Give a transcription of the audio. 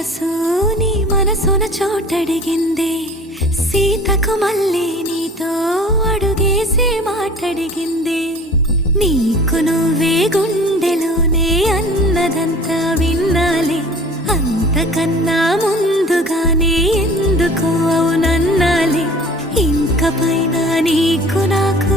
మనసు నీ మనసున చోటడిగిందే, సీతకు మళ్ళీ నీతో అడుగేసి మాటడిగిందే. నీకు నువ్వే గుండెలోనే అన్నదంతా విన్నాలే, అంతకన్నా ముందుగానే ఎందుకు అవునన్నాలే. ఇంక పైన నీకు నాకు